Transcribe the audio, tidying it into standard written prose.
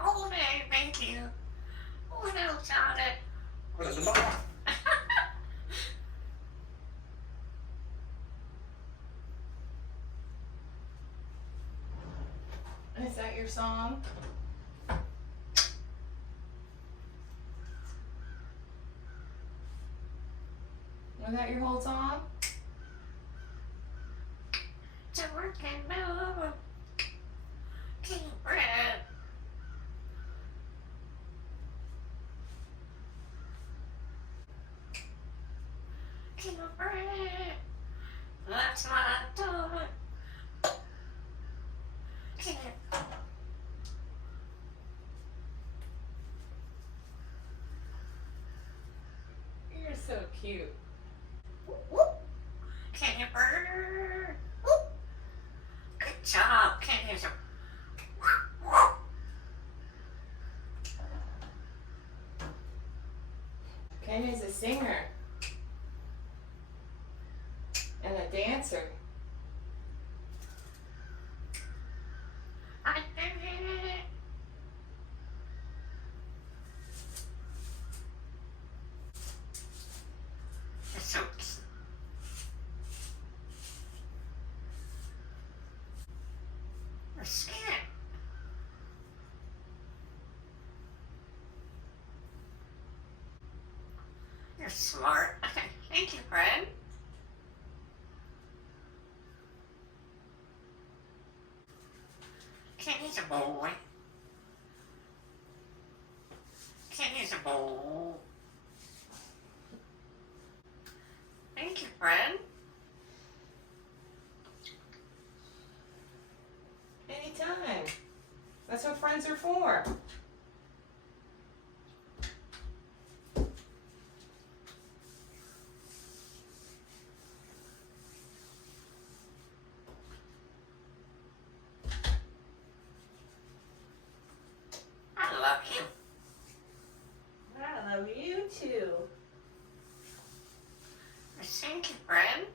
Oh, man, thank you. Oh, no, got it. Where's the ball? Is that your song? Was that your whole song? To work and move. Kenya Parrot. Kenya Parrot. That's my dog. Kenya. You're so cute. Kenya Parrot. Good job, Kenya. Kenya's a singer and a dancer. I did it. It's so cute. You're scared. You're smart. Thank you, friend. Kenny's a boy. Kenny's a boy. Thank you, friend. Anytime. That's what friends are for. I love you. I love you too. Thank you, friend.